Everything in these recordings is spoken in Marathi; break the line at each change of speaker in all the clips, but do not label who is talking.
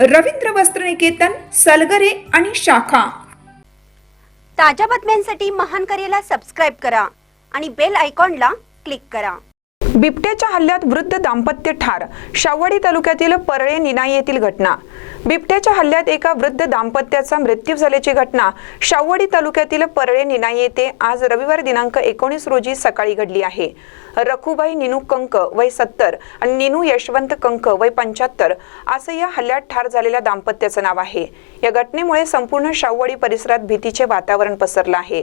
रवींद्र वस्त्रनिकेतन सलगरे आणि शाखा.
ताज्या बातम्यांसाठी महान करेला सबस्क्राईब करा आणि बेल आयकॉनला क्लिक करा.
बिबट्याच्या हल्ल्यात वृद्ध दाम्पत्य ठार. शाववाडी तालुक्यातील परळे निनाई येथील घटना. बिबट्याच्या हल्ल्यात एका वृद्ध दाम्पत्याचा मृत्यू झाल्याची घटना शाववाडी तालुक्यातील परळे निनाई येथे आज रविवार दिनांक एकोणीस रोजी सकाळी घडली आहे. रखुबाई निनू कंक वय सत्तर आणि निनू यशवंत कंक वय पंच्याहत्तर असं या हल्ल्यात ठार झालेल्या दाम्पत्याचं नाव आहे. या घटनेमुळे संपूर्ण शाववाडी परिसरात भीतीचे वातावरण पसरलं आहे.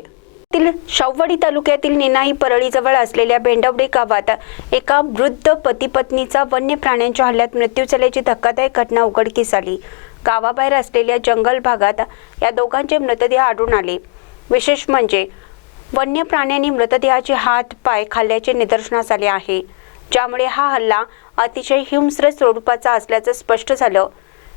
तील शाववाडी तालुक्यातील निनाई परळीजवळ असलेल्या भेंडवडे गावात एका वृद्ध पती पत्नीचा वन्य प्राण्यांच्या हल्ल्यात मृत्यू झाल्याची धक्कादायक घटना उघडकीस आली. गावाबाहेर असलेल्या जंगल भागात या दोघांचे मृतदेह आढळून आले. विशेष म्हणजे वन्य प्राण्यांनी मृतदेहाचे हात पाय खाल्ल्याचे निदर्शनास आले आहे. ज्यामुळे हा हल्ला अतिशय हिंस्र स्वरूपाचा असल्याचं स्पष्ट झालं.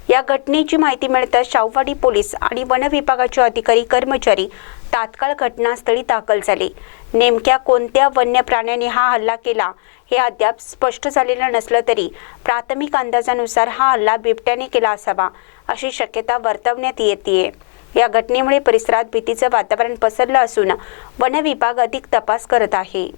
या घटनेची माहिती मिळताच शाहूवाडी पोलीस आणि वन विभागाचे अधिकारी कर्मचारी तात्काळ घटनास्थळी दाखल झाले. नेमक्या कोणत्या वन्य प्राण्याने हा हल्ला केला हे अद्याप स्पष्ट झालेलं नसलं तरी प्राथमिक अंदाजानुसार हा हल्ला बिबट्याने केला असावा अशी शक्यता वर्तवण्यात येते या घटनेमुळे परिसरात भीतीचं वातावरण पसरलं असून वन विभाग अधिक तपास करत आहे.